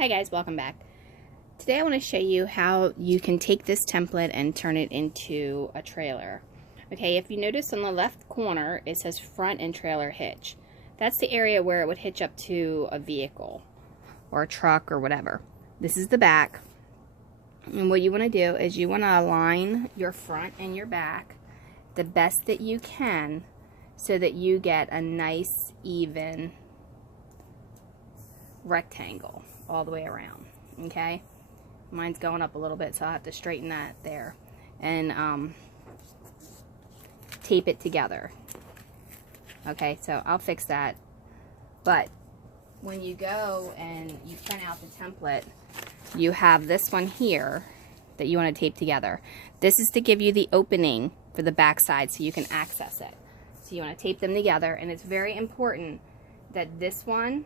Hi guys, welcome back. Today I want to show you how you can take this template and turn it into a trailer. Okay, if you notice on the left corner it says front and trailer hitch. That's the area where it would hitch up to a vehicle or a truck or whatever. This is the back. And what you want to do is you want to align your front and your back the best that you can so that you get a nice even rectangle all the way around. Okay, mine's going up a little bit, so I'll have to straighten that there and tape it together. Okay, so I'll fix that. But when you go and you print out the template, you have this one here that you want to tape together. This is to give you the opening for the back side so you can access it. So you want to tape them together, and it's very important that this one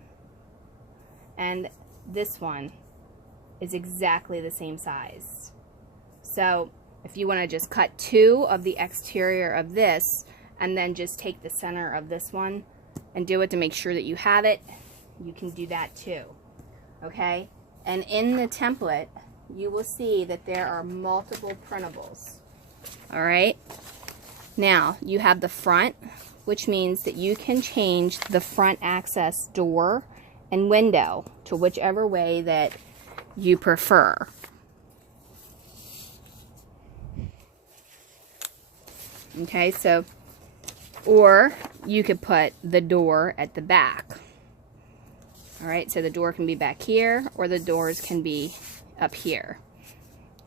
and this one is exactly the same size. So if you want to just cut two of the exterior of this and then just take the center of this one and do it to make sure that you have it, you can do that too. Okay, and in the template you will see that there are multiple printables. All right, now you have the front, which means that you can change the front access door and window to whichever way that you prefer. Okay, so, or you could put the door at the back. All right, so the door can be back here, or the doors can be up here.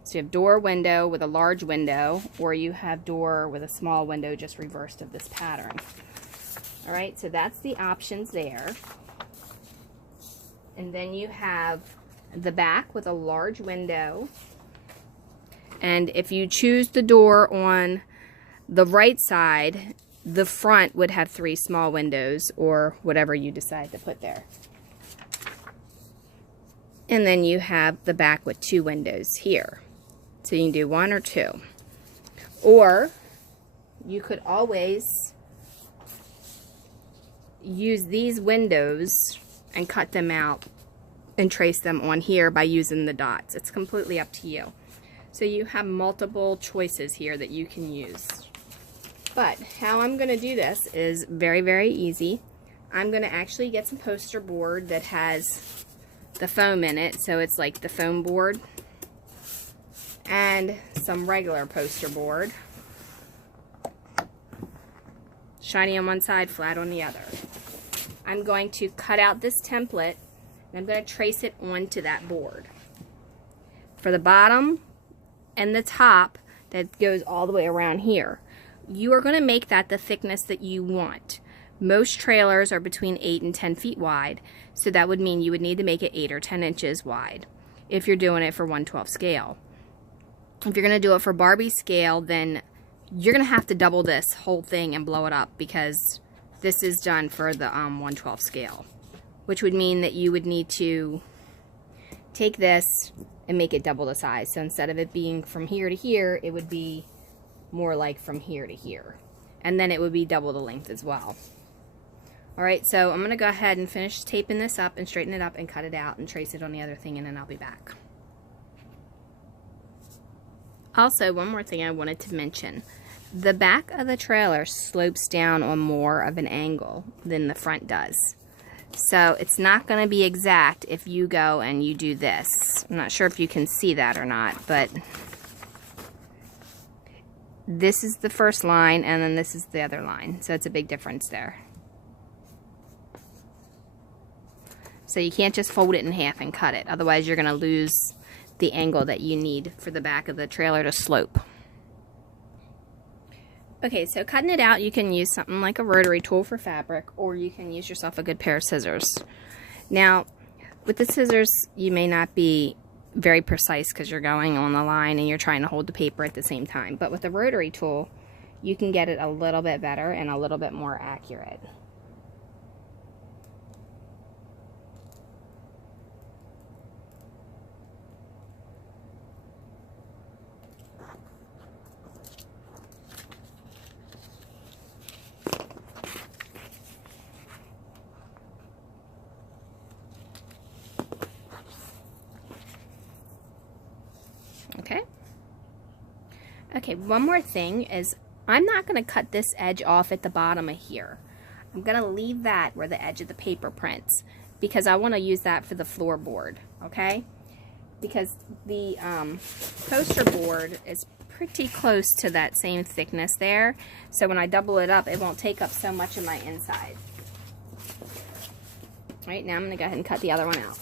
So you have door window with a large window, or you have door with a small window, just reversed of this pattern. All right, so that's the options there. And then you have the back with a large window. And if you choose the door on the right side, the front would have 3 small windows or whatever you decide to put there. And then you have the back with 2 windows here. So you can do 1 or 2. Or you could always use these windows and cut them out and trace them on here by using the dots. It's completely up to you. So you have multiple choices here that you can use. But how I'm going to do this is very, very easy. I'm going to actually get some poster board that has the foam in it, so it's like the foam board, and some regular poster board. Shiny on one side, flat on the other. I'm going to cut out this template and I'm going to trace it onto that board. For the bottom and the top that goes all the way around here, you are going to make that the thickness that you want. Most trailers are between 8 and 10 feet wide, so that would mean you would need to make it 8 or 10 inches wide if you're doing it for 1/12 scale. If you're going to do it for Barbie scale, then you're going to have to double this whole thing and blow it up, because this is done for the 1/12 scale, which would mean that you would need to take this and make it double the size. So instead of it being from here to here, it would be more like from here to here. And then it would be double the length as well. Alright, so I'm going to go ahead and finish taping this up and straighten it up and cut it out and trace it on the other thing, and then I'll be back. Also, one more thing I wanted to mention. The back of the trailer slopes down on more of an angle than the front does. So it's not going to be exact if you go and you do this. I'm not sure if you can see that or not, but this is the first line and then this is the other line. So it's a big difference there. So you can't just fold it in half and cut it. Otherwise you're going to lose the angle that you need for the back of the trailer to slope. Okay, so cutting it out, you can use something like a rotary tool for fabric, or you can use yourself a good pair of scissors. Now, with the scissors, you may not be very precise because you're going on the line and you're trying to hold the paper at the same time. But with a rotary tool, you can get it a little bit better and a little bit more accurate. Okay? Okay, one more thing is I'm not going to cut this edge off at the bottom of here. I'm going to leave that where the edge of the paper prints because I want to use that for the floorboard, okay? Because the poster board is pretty close to that same thickness there, so when I double it up, it won't take up so much of my inside. All right, now I'm going to go ahead and cut the other one out.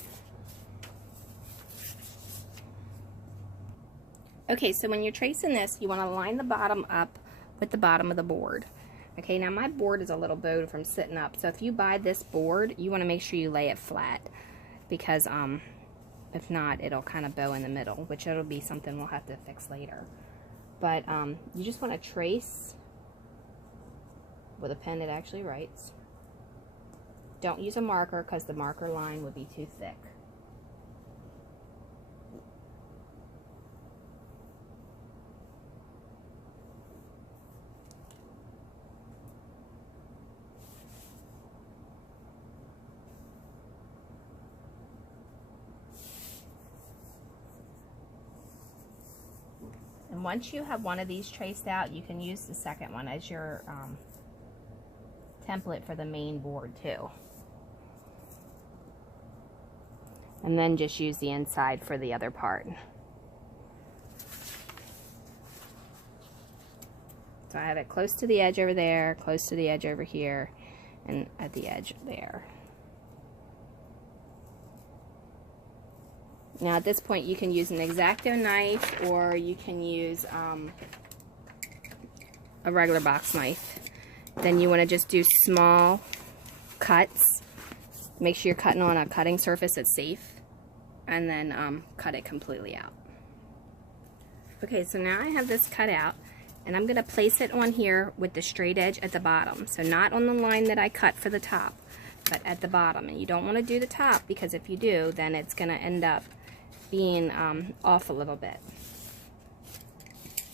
Okay, so when you're tracing this, you want to line the bottom up with the bottom of the board. Okay, now my board is a little bowed from sitting up, so if you buy this board, you want to make sure you lay it flat, because if not, it'll kind of bow in the middle, which it'll be something we'll have to fix later. But you just want to trace with a pen that actually writes. Don't use a marker because the marker line would be too thick. And once you have one of these traced out, you can use the second one as your template for the main board too. And then just use the inside for the other part. So I have it close to the edge over there, close to the edge over here, and at the edge there. Now at this point you can use an X-Acto knife, or you can use a regular box knife. Then you want to just do small cuts. Make sure you're cutting on a cutting surface that's safe, and then cut it completely out. Okay, so now I have this cut out, and I'm going to place it on here with the straight edge at the bottom. So not on the line that I cut for the top, but at the bottom. And you don't want to do the top, because if you do, then it's going to end up being off a little bit.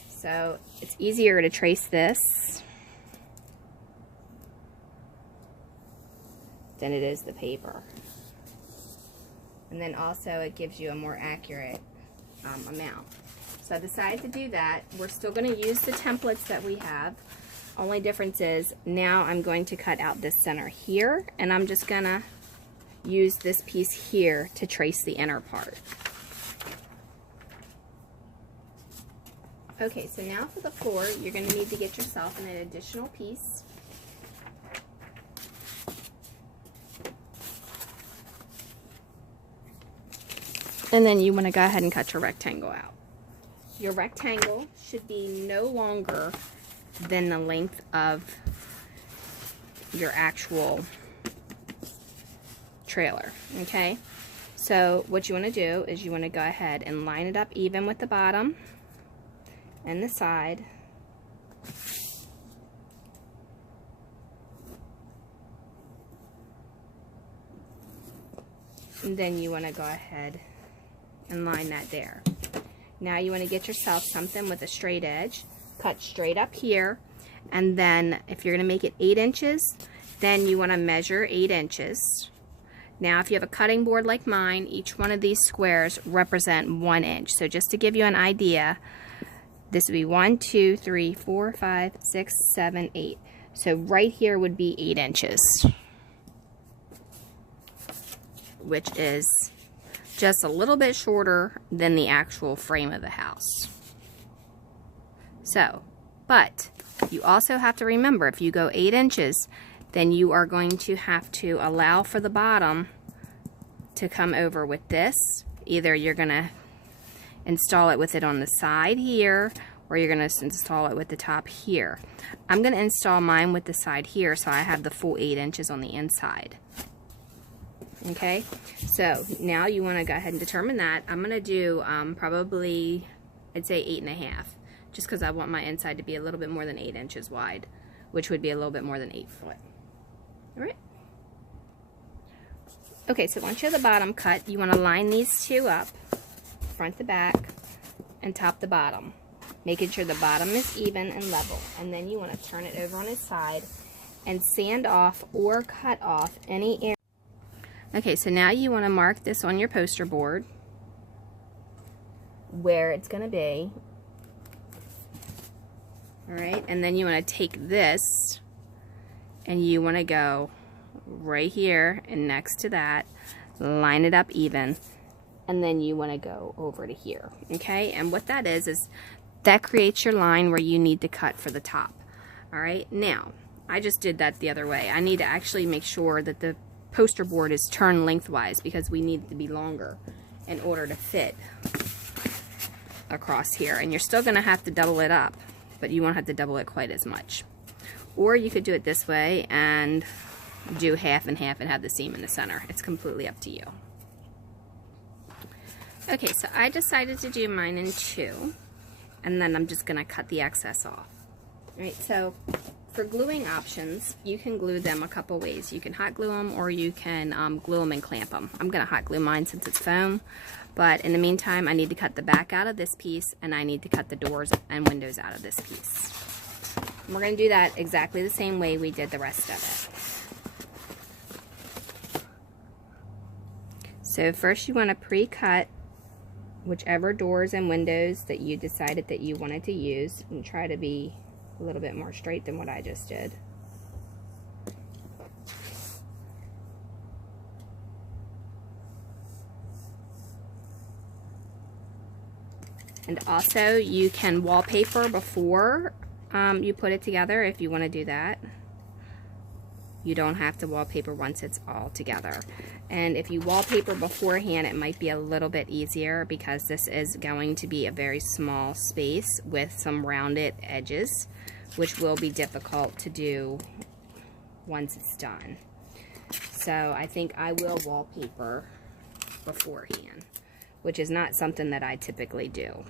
So it's easier to trace this than it is the paper. And then also it gives you a more accurate amount. So I decided to do that. We're still going to use the templates that we have. Only difference is now I'm going to cut out this center here, and I'm just going to use this piece here to trace the inner part. Okay, so now for the floor, you're going to need to get yourself an additional piece. And then you want to go ahead and cut your rectangle out. Your rectangle should be no longer than the length of your actual trailer, okay? So what you want to do is you want to go ahead and line it up even with the bottom and the side. And then you want to go ahead and line that there. Now you want to get yourself something with a straight edge. Cut straight up here, and then if you're going to make it 8 inches, then you want to measure 8 inches. Now if you have a cutting board like mine, each one of these squares represent 1 inch. So just to give you an idea, this would be 1, 2, 3, 4, 5, 6, 7, 8. So right here would be 8 inches, which is just a little bit shorter than the actual frame of the house. So, but you also have to remember, if you go 8 inches, then you are going to have to allow for the bottom to come over with this. Either you're going to install it with it on the side here, or you're going to install it with the top here. I'm going to install mine with the side here, so I have the full 8 inches on the inside. Okay, so now you want to go ahead and determine that. I'm going to do probably, I'd say 8.5, just because I want my inside to be a little bit more than 8 inches wide, which would be a little bit more than 8 foot. All right. Okay, so once you have the bottom cut, you want to line these two up, front to back, and top to bottom, making sure the bottom is even and level. And then you want to turn it over on its side and sand off or cut off any area. Okay, so now you want to mark this on your poster board. where it's going to be. All right, and then you want to take this and you want to go right here and next to that, line it up even, and then you want to go over to here. Okay, and what that is that creates your line where you need to cut for the top. All right, now I just did that the other way. I need to actually make sure that the poster board is turned lengthwise because we need it to be longer in order to fit across here. And you're still going to have to double it up, but you won't have to double it quite as much. Or you could do it this way and do half and half and have the seam in the center. It's completely up to you. Okay, so I decided to do mine in 2, and then I'm just going to cut the excess off. All right, so for gluing options, you can glue them a couple ways. You can hot glue them, or you can glue them and clamp them. I'm going to hot glue mine since it's foam, but in the meantime, I need to cut the back out of this piece, and I need to cut the doors and windows out of this piece. And we're going to do that exactly the same way we did the rest of it. So first you want to pre-cut whichever doors and windows that you decided that you wanted to use, and try to be a little bit more straight than what I just did. And also you can wallpaper before you put it together if you want to do that. You don't have to wallpaper once it's all together. And if you wallpaper beforehand, it might be a little bit easier because this is going to be a very small space with some rounded edges, which will be difficult to do once it's done. So I think I will wallpaper beforehand, which is not something that I typically do.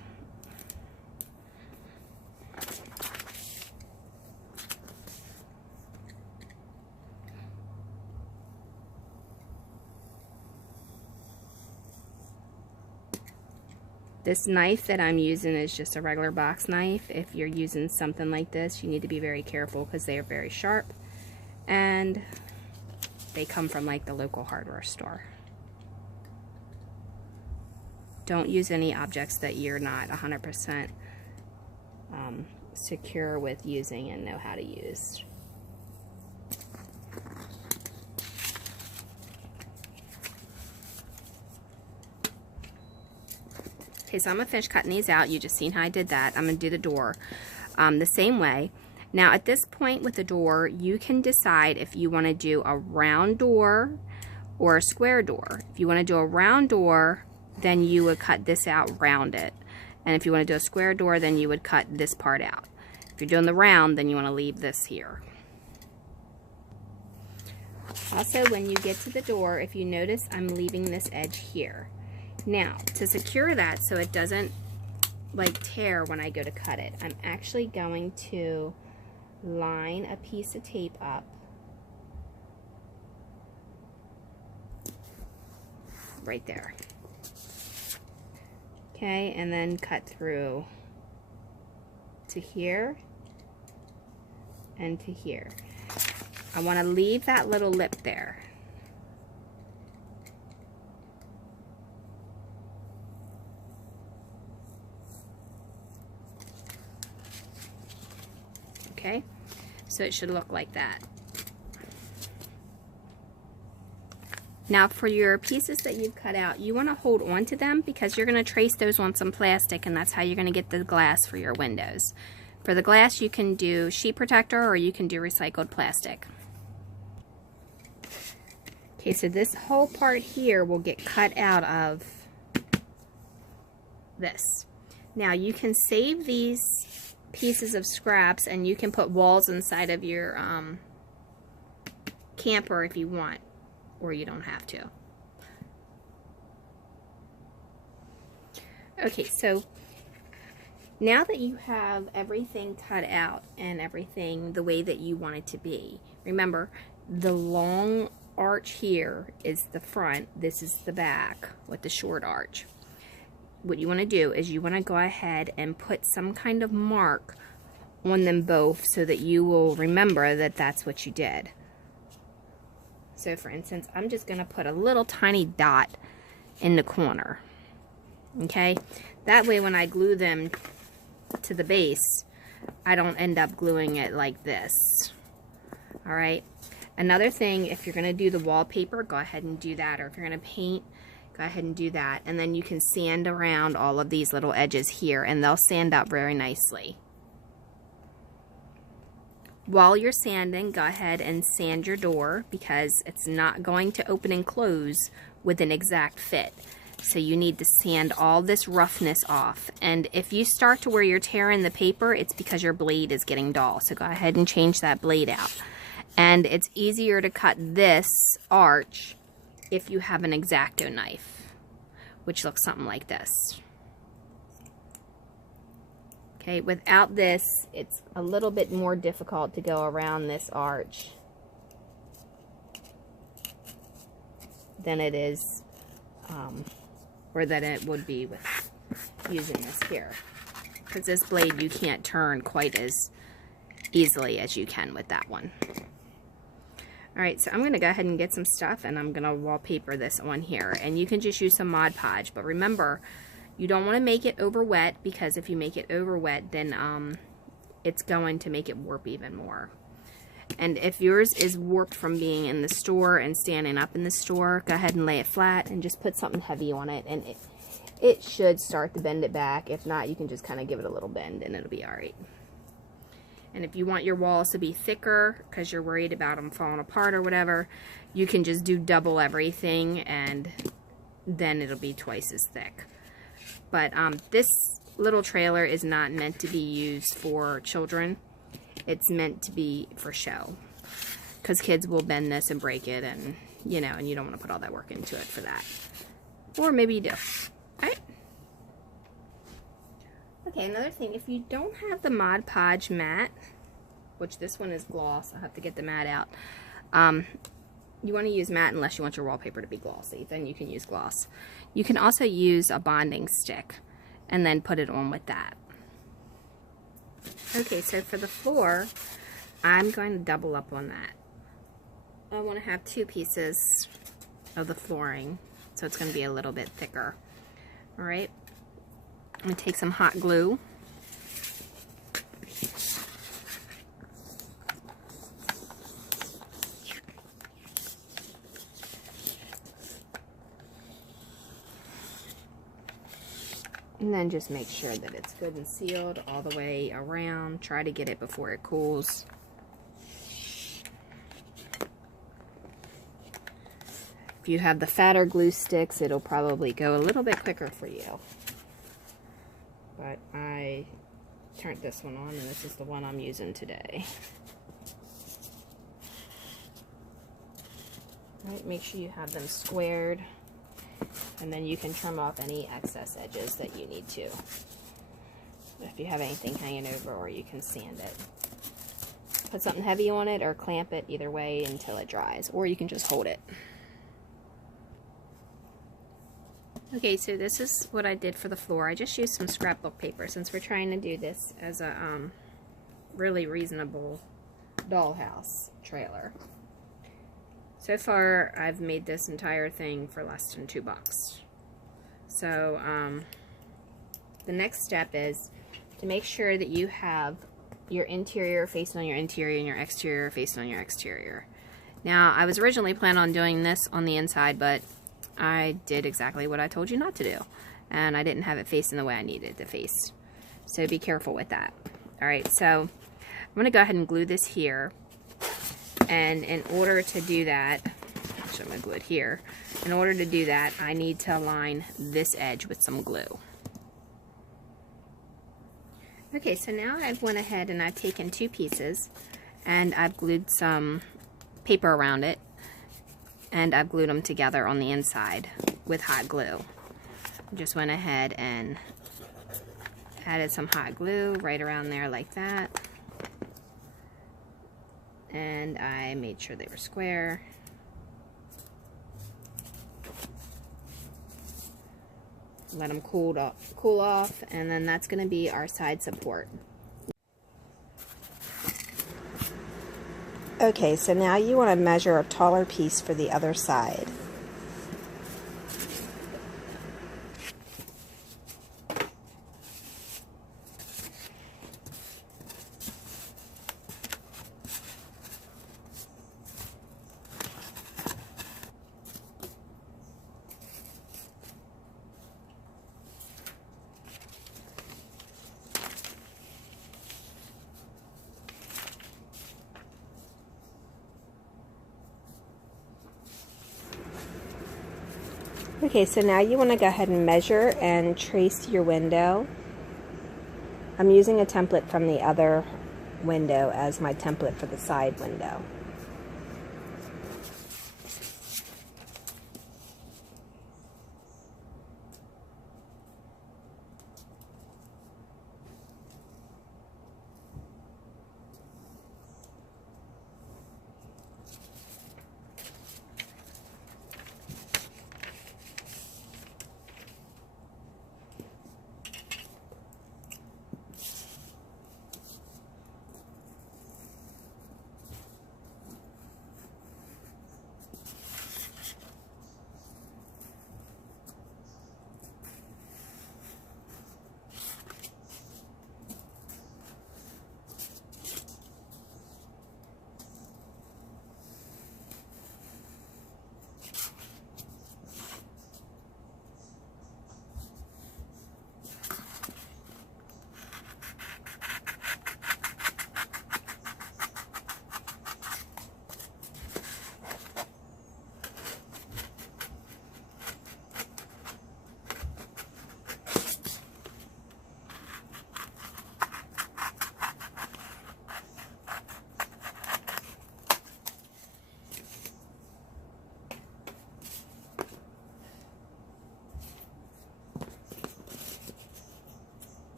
This knife that I'm using is just a regular box knife. If you're using something like this, you need to be very careful because they are very sharp, and they come from like the local hardware store. Don't use any objects that you're not 100% secure with using and know how to use. Okay, so I'm going to finish cutting these out. You just seen how I did that. I'm going to do the door the same way. Now at this point with the door, you can decide if you want to do a round door or a square door. If you want to do a round door, then you would cut this out, round it. And if you want to do a square door, then you would cut this part out. If you're doing the round, then you want to leave this here. Also, when you get to the door, if you notice, I'm leaving this edge here. Now, to secure that so it doesn't like tear when I go to cut it, I'm actually going to line a piece of tape up right there. Okay, and then cut through to here and to here. I want to leave that little lip there. Okay, so it should look like that. Now for your pieces that you've cut out, you want to hold on to them because you're going to trace those on some plastic, and that's how you're going to get the glass for your windows. For the glass, you can do sheet protector or you can do recycled plastic. Okay, so this whole part here will get cut out of this. Now you can save these pieces of scraps and you can put walls inside of your camper if you want, or you don't have to. Okay, so now that you have everything cut out and everything the way that you want it to be, remember the long arch here is the front, this is the back with the short arch. What you want to do is you want to go ahead and put some kind of mark on them both so that you will remember that that's what you did. So for instance, I'm just going to put a little tiny dot in the corner Okay, that way when I glue them to the base, I don't end up gluing it like this. All right, another thing, if you're going to do the wallpaper, go ahead and do that, or if you're going to paint, go ahead and do that, and then you can sand around all of these little edges here, and they'll sand up very nicely. While you're sanding, go ahead and sand your door, because it's not going to open and close with an exact fit. So you need to sand all this roughness off. And if you start to where you're tearing the paper, it's because your blade is getting dull. So go ahead and change that blade out. And it's easier to cut this arch if you have an X-Acto knife, which looks something like this. Okay, without this, it's a little bit more difficult to go around this arch than it is, or than it would be with using this here. Because this blade you can't turn quite as easily as you can with that one. Alright, so I'm going to go ahead and get some stuff, and I'm going to wallpaper this on here. And you can just use some Mod Podge, but remember, you don't want to make it over wet, because if you make it over wet, then it's going to make it warp even more. And if yours is warped from being in the store and standing up in the store, go ahead and lay it flat and just put something heavy on it, and it should start to bend it back. If not, you can just kind of give it a little bend and it'll be alright. And if you want your walls to be thicker because you're worried about them falling apart or whatever, you can just do double everything, and then it'll be twice as thick. But this little trailer is not meant to be used for children. It's meant to be for show, because kids will bend this and break it, and you know, and you don't want to put all that work into it for that. Or maybe you do. Alright? Okay, another thing, if you don't have the Mod Podge matte, which this one is gloss, I'll have to get the matte out. You want to use matte unless you want your wallpaper to be glossy, then you can use gloss. You can also use a bonding stick and then put it on with that. Okay, so for the floor, I'm going to double up on that. I want to have 2 pieces of the flooring, so it's going to be a little bit thicker. Alright, I'm going to take some hot glue. And then just make sure that it's good and sealed all the way around. Try to get it before it cools. If you have the fatter glue sticks, it'll probably go a little bit quicker for you. But I turned this one on, and this is the one I'm using today. Alright, make sure you have them squared. And then you can trim off any excess edges that you need to. If you have anything hanging over, or you can sand it. Put something heavy on it or clamp it, either way, until it dries. Or you can just hold it. Okay, so this is what I did for the floor. I just used some scrapbook paper, since we're trying to do this as a really reasonable dollhouse trailer. So far, I've made this entire thing for less than $2. So, the next step is to make sure that you have your interior facing on your interior and your exterior facing on your exterior. Now, I was originally planning on doing this on the inside, but I did exactly what I told you not to do. And I didn't have it facing the way I needed it to face. So be careful with that. Alright, so I'm going to go ahead and glue this here. And in order to do that, actually I'm going to glue it here. In order to do that, I need to align this edge with some glue. Okay, so now I've went ahead and I've taken 2 pieces and I've glued some paper around it, and I've glued them together on the inside with hot glue. Just went ahead and added some hot glue right around there like that. And I made sure they were square. Let them cool off, and then that's going to be our side support. Okay, so now you want to measure a taller piece for the other side. Okay, so now you want to go ahead and measure and trace your window. I'm using a template from the other window as my template for the side window.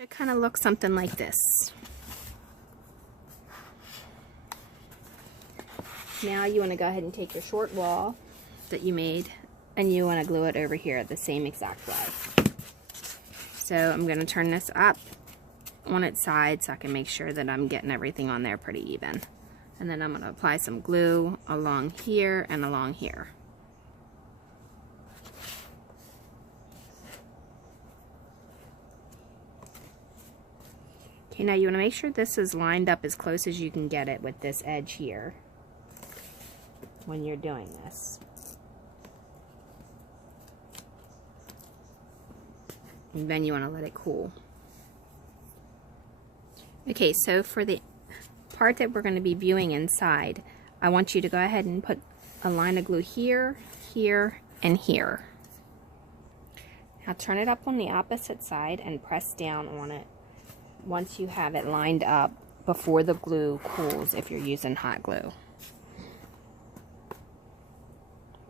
It kind of looks something like this. Now you want to go ahead and take your short wall that you made and you want to glue it over here the same exact way. So I'm going to turn this up on its side so I can make sure that I'm getting everything on there pretty even. And then I'm going to apply some glue along here and along here. Okay, now you want to make sure this is lined up as close as you can get it with this edge here when you're doing this. And then you want to let it cool. Okay, so for the part that we're going to be viewing inside, I want you to go ahead and put a line of glue here, here, and here. Now turn it up on the opposite side and press down on it once you have it lined up before the glue cools if you're using hot glue.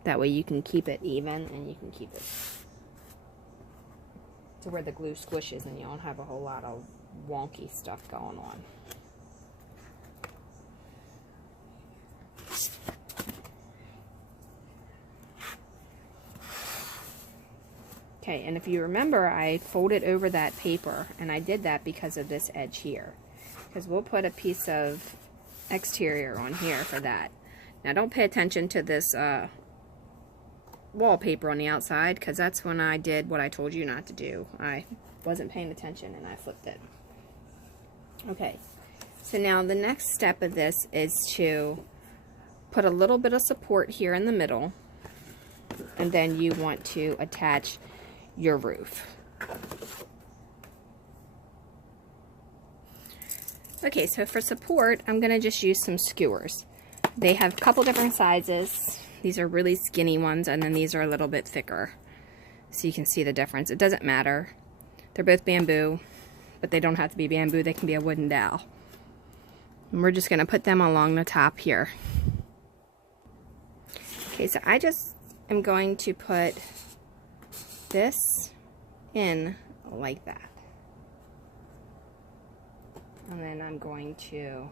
That way you can keep it even and you can keep it to where the glue squishes and you don't have a whole lot of wonky stuff going on. Okay, and if you remember, I folded over that paper, and I did that because of this edge here. Because we'll put a piece of exterior on here for that. Now don't pay attention to this wallpaper on the outside, because that's when I did what I told you not to do. I wasn't paying attention and I flipped it. Okay, so now the next step of this is to put a little bit of support here in the middle, and then you want to attach your roof. Okay, so for support, I'm going to just use some skewers. They have a couple different sizes. These are really skinny ones, and then these are a little bit thicker. So you can see the difference. It doesn't matter. They're both bamboo, but they don't have to be bamboo. They can be a wooden dowel. And we're just going to put them along the top here. Okay, so I just am going to put this in like that. And then I'm going to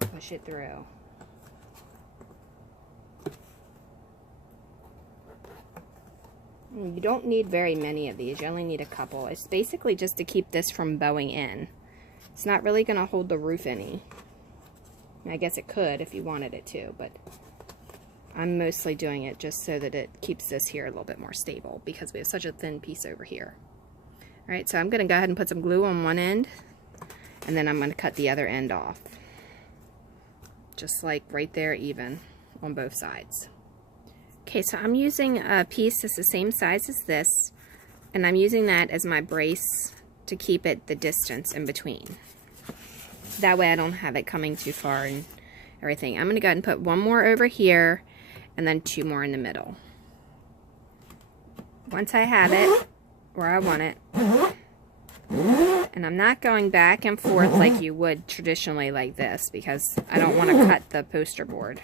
push it through. You don't need very many of these. You only need a couple. It's basically just to keep this from bowing in. It's not really going to hold the roof any. I guess it could if you wanted it to, but I'm mostly doing it just so that it keeps this here a little bit more stable because we have such a thin piece over here. Alright, so I'm going to go ahead and put some glue on one end, and then I'm going to cut the other end off. Just like right there, even on both sides. Okay, so I'm using a piece that's the same size as this, and I'm using that as my brace to keep it the distance in between. That way I don't have it coming too far and everything. I'm going to go ahead and put one more over here, and then two more in the middle. Once I have it where I want it, and I'm not going back and forth like you would traditionally like this, because I don't want to cut the poster board.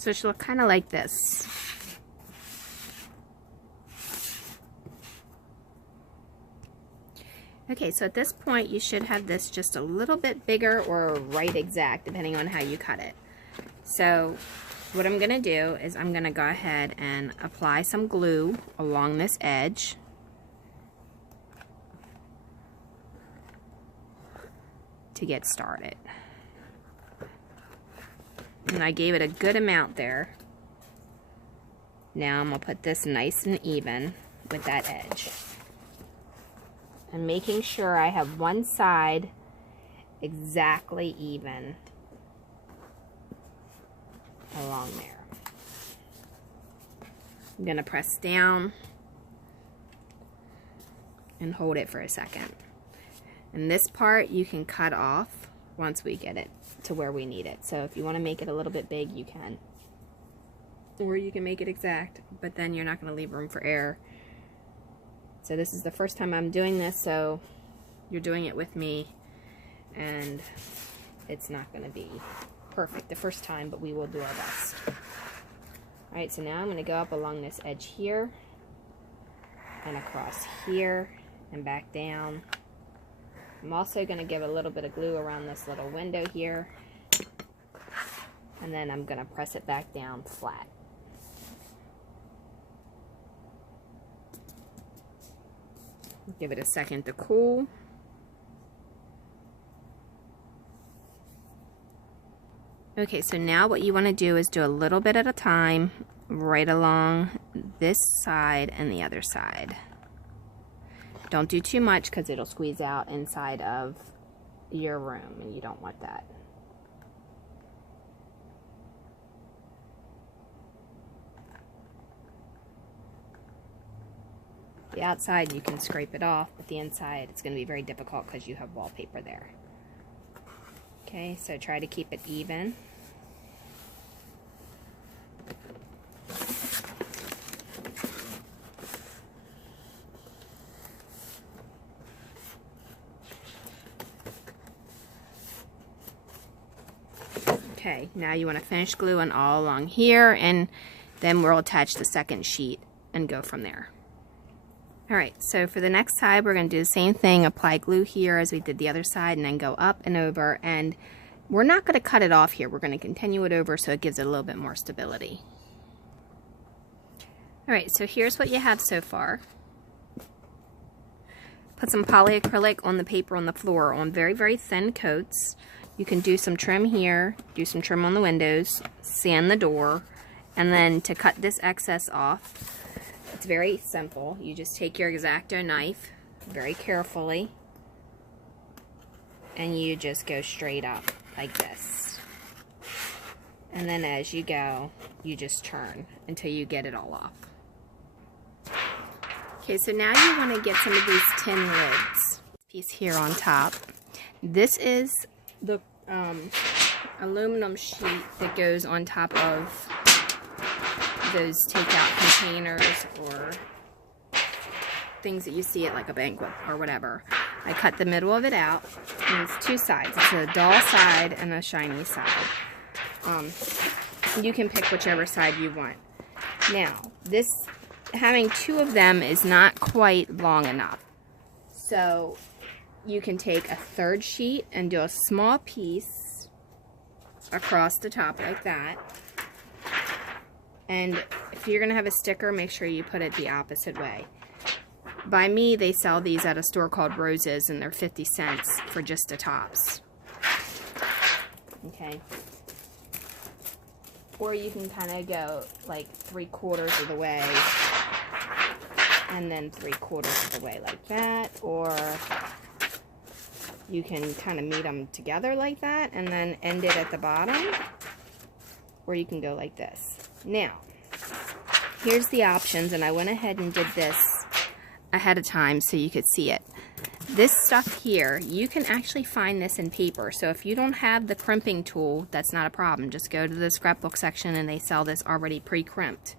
So it should look kind of like this. Okay, so at this point you should have this just a little bit bigger or right exact, depending on how you cut it. So what I'm going to do is I'm going to go ahead and apply some glue along this edge. To get started. And I gave it a good amount there. Now I'm going to put this nice and even with that edge. And making sure I have one side exactly even along there. I'm going to press down and hold it for a second. And this part you can cut off once we get it to where we need it. So if you want to make it a little bit big, you can. Or you can make it exact, but then you're not going to leave room for error. So this is the first time I'm doing this, so you're doing it with me, and it's not going to be perfect the first time, but we will do our best. Alright, so now I'm going to go up along this edge here, and across here, and back down. I'm also going to give a little bit of glue around this little window here, and then I'm going to press it back down flat. Give it a second to cool. Okay, so now what you want to do is do a little bit at a time right along this side and the other side. Don't do too much because it'll squeeze out inside of your room, and you don't want that. The outside you can scrape it off, but the inside it's going to be very difficult because you have wallpaper there. Okay, so try to keep it even. Okay, now you want to finish gluing all along here, and then we'll attach the second sheet and go from there. Alright, so for the next side we're going to do the same thing, apply glue here as we did the other side, and then go up and over, and we're not going to cut it off here, we're going to continue it over so it gives it a little bit more stability. Alright, so here's what you have so far. Put some polyacrylic on the paper on the floor on very, very thin coats. You can do some trim here, do some trim on the windows, sand the door, and then to cut this excess off, it's very simple. You just take your X-Acto knife very carefully, and you just go straight up like this. And then as you go, you just turn until you get it all off. Okay, so now you want to get some of these tin lids. Piece here on top. This is the aluminum sheet that goes on top of those takeout containers or things that you see at like a banquet or whatever. I cut the middle of it out, and it's two sides. It's a dull side and a shiny side. You can pick whichever side you want. Now, this having two of them is not quite long enough. So you can take a third sheet and do a small piece across the top like that. And if you're going to have a sticker, make sure you put it the opposite way. By me, they sell these at a store called Rose's, and they're 50 cents for just the tops. Okay. Or you can kind of go like 3/4 of the way, and then 3/4 of the way like that. Or you can kind of meet them together like that, and then end it at the bottom. Or you can go like this. Now, here's the options, and I went ahead and did this ahead of time so you could see it. This stuff here, you can actually find this in paper. So if you don't have the crimping tool, that's not a problem. Just go to the scrapbook section and they sell this already pre-crimped.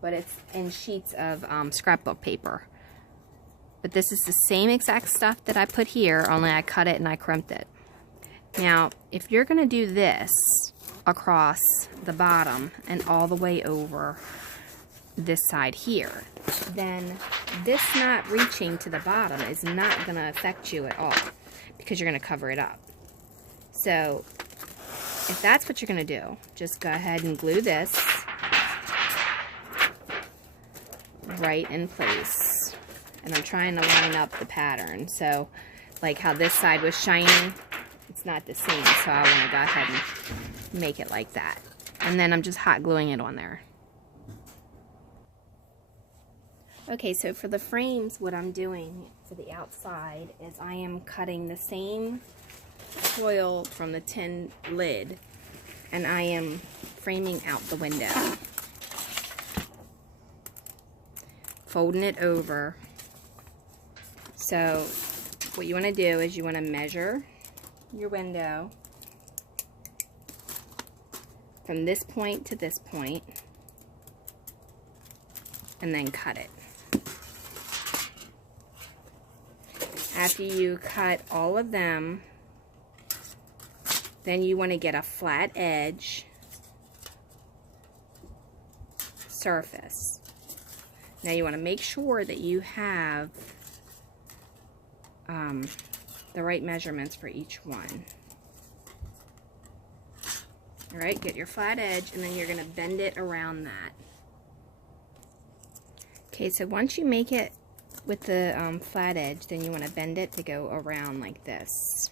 But it's in sheets of scrapbook paper. But this is the same exact stuff that I put here, only I cut it and I crimped it. Now, if you're going to do this across the bottom and all the way over this side here, then this not reaching to the bottom is not going to affect you at all because you're going to cover it up. So if that's what you're going to do, just go ahead and glue this right in place. And I'm trying to line up the pattern. So like how this side was shiny, it's not the same, so I want to go ahead and make it like that. And then I'm just hot gluing it on there. Okay, so for the frames, what I'm doing for the outside is I am cutting the same foil from the tin lid, and I am framing out the window. Folding it over. So what you want to do is you want to measure your window from this point to this point, and then cut it. After you cut all of them, then you want to get a flat edge surface. Now you want to make sure that you have the right measurements for each one. Alright, get your flat edge, and then you're going to bend it around that. Okay, so once you make it with the flat edge, then you want to bend it to go around like this.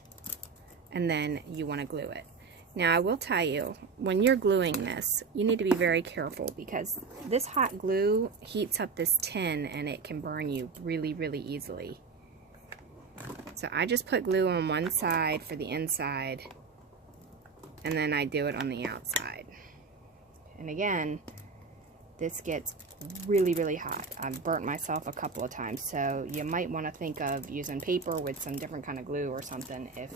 And then you want to glue it. Now I will tell you, when you're gluing this, you need to be very careful because this hot glue heats up this tin and it can burn you really, really easily. So I just put glue on one side for the inside, and then I do it on the outside. And again, this gets really, really hot. I've burnt myself a couple of times, so you might want to think of using paper with some different kind of glue or something if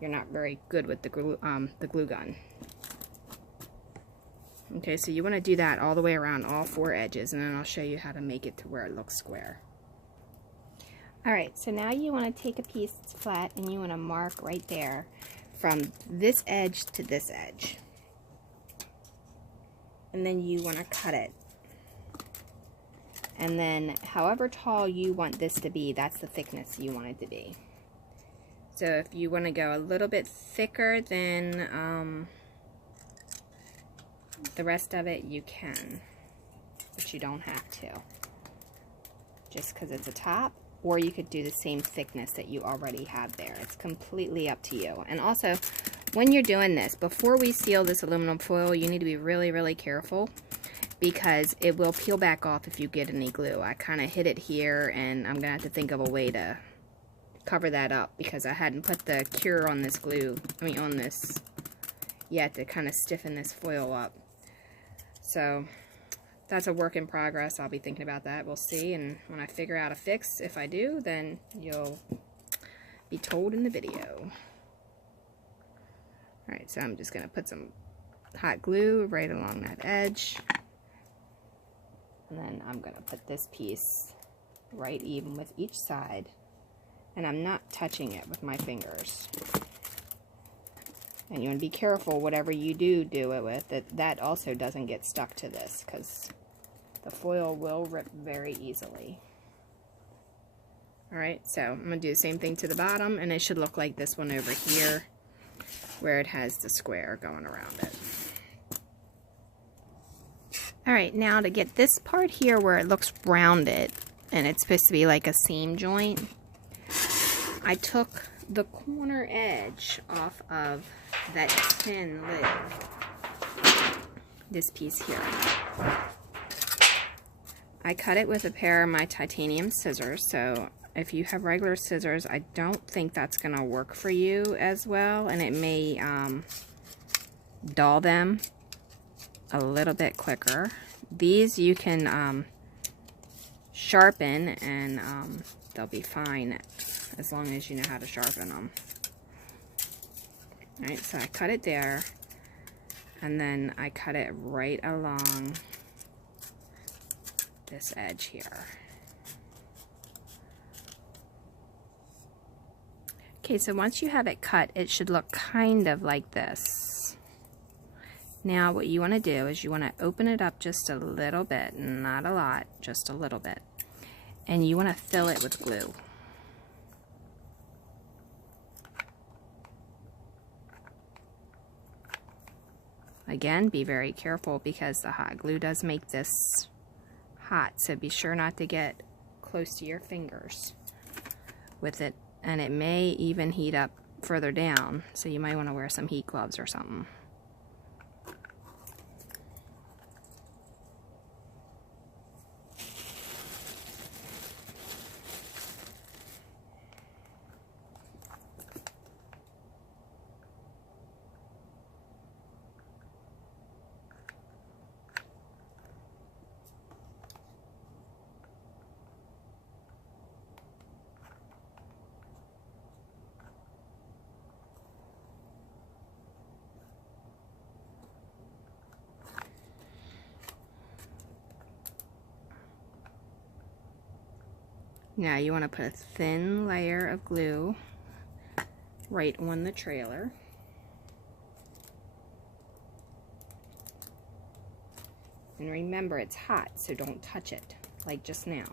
you're not very good with the glue gun. Okay, so you want to do that all the way around all four edges, and then I'll show you how to make it to where it looks square. Alright, so now you want to take a piece that's flat and you want to mark right there from this edge to this edge. And then you want to cut it. And then however tall you want this to be, that's the thickness you want it to be. So if you want to go a little bit thicker than the rest of it, you can. But you don't have to. Just because it's a top. Or you could do the same thickness that you already have there. It's completely up to you. And also, when you're doing this, before we seal this aluminum foil, you need to be really, really careful because it will peel back off if you get any glue. I kind of hit it here, and I'm going to have to think of a way to cover that up because I hadn't put the cure on this glue, on this yet to kind of stiffen this foil up. So that's a work in progress. I'll be thinking about that. We'll see, and when I figure out a fix, if I do, then you'll be told in the video. Alright, so I'm just going to put some hot glue right along that edge. And then I'm going to put this piece right even with each side. And I'm not touching it with my fingers. And you want to be careful whatever you do it with, that also doesn't get stuck to this, because the foil will rip very easily. Alright, so I'm going to do the same thing to the bottom, and it should look like this one over here, where it has the square going around it. Alright, now to get this part here where it looks rounded, and it's supposed to be like a seam joint, I took the corner edge off of that tin lid, this piece here. I cut it with a pair of my titanium scissors, so if you have regular scissors, I don't think that's going to work for you as well, and it may dull them a little bit quicker. These you can sharpen, and they'll be fine as long as you know how to sharpen them. Alright, so I cut it there, and then I cut it right along this edge here. Okay, so once you have it cut, it should look kind of like this. Now what you want to do is you want to open it up just a little bit, not a lot, just a little bit. And you want to fill it with glue. Again, be very careful because the hot glue does make this hot, so be sure not to get close to your fingers with it, and it may even heat up further down, so you might want to wear some heat gloves or something. Now you want to put a thin layer of glue right on the trailer. And remember, it's hot, so don't touch it, like just now.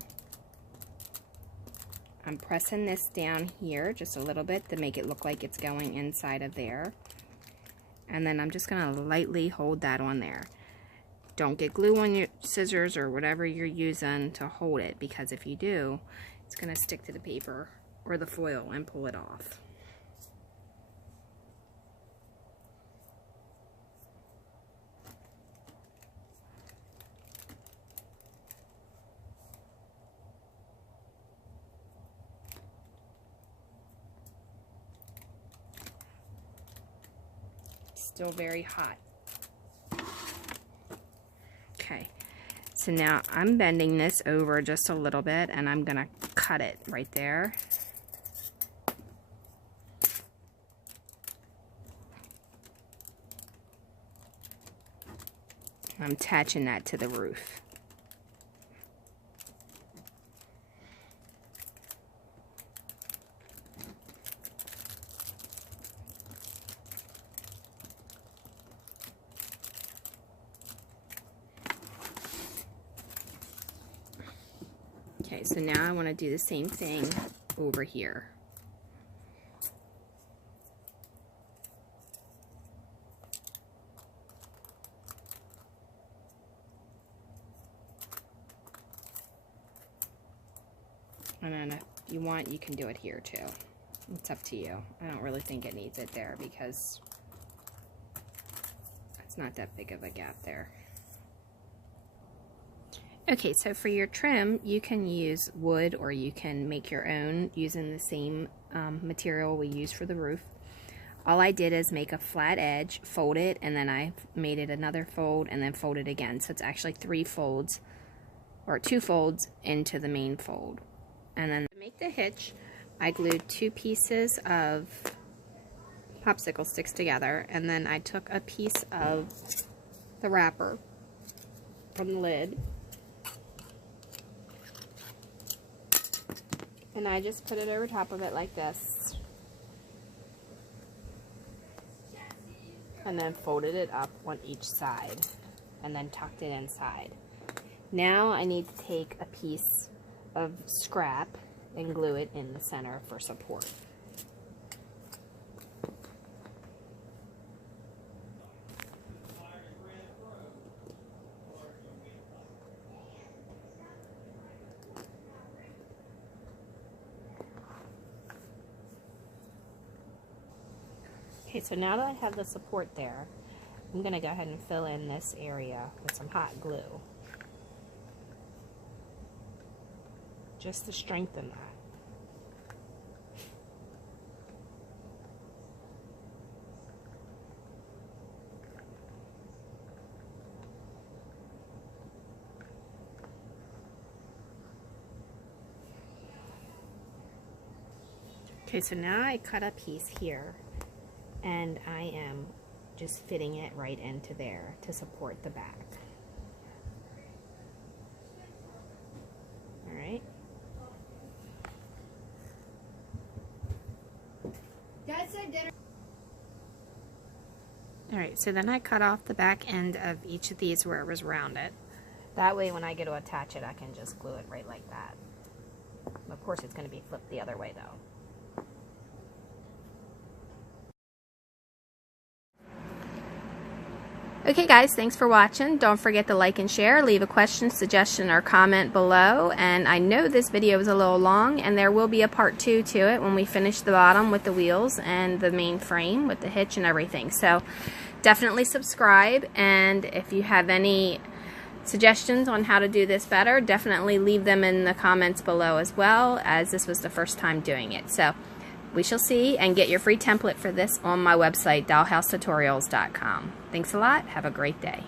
I'm pressing this down here just a little bit to make it look like it's going inside of there. And then I'm just going to lightly hold that on there. Don't get glue on your scissors or whatever you're using to hold it, because if you do, it's going to stick to the paper or the foil and pull it off. Still very hot. Okay, so now I'm bending this over just a little bit, and I'm gonna cut it right there. I'm attaching that to the roof. Okay, so now I want to do the same thing over here. And then if you want, you can do it here too. It's up to you. I don't really think it needs it there because it's not that big of a gap there. Okay, so for your trim, you can use wood or you can make your own using the same material we use for the roof. All I did is make a flat edge, fold it, and then I made it another fold and then fold it again. So it's actually 3 folds or 2 folds into the main fold. And then to make the hitch, I glued 2 pieces of popsicle sticks together, and then I took a piece of the wrapper from the lid, and I just put it over top of it like this, and then folded it up on each side, and then tucked it inside. Now I need to take a piece of scrap and glue it in the center for support. Okay, so now that I have the support there, I'm going to go ahead and fill in this area with some hot glue, just to strengthen that. Okay, so now I cut a piece here, and I am just fitting it right into there to support the back. All right. Dad said dinner. All right, so then I cut off the back end of each of these where it was rounded. That way when I go to attach it, I can just glue it right like that. Of course, it's going to be flipped the other way though. Okay guys, thanks for watching. Don't forget to like and share. Leave a question, suggestion, or comment below. And I know this video was a little long, and there will be a part 2 to it when we finish the bottom with the wheels and the main frame with the hitch and everything. So definitely subscribe, and if you have any suggestions on how to do this better, definitely leave them in the comments below as well, as this was the first time doing it. So we shall see, and get your free template for this on my website, dollhousetutorials.com. Thanks a lot. Have a great day.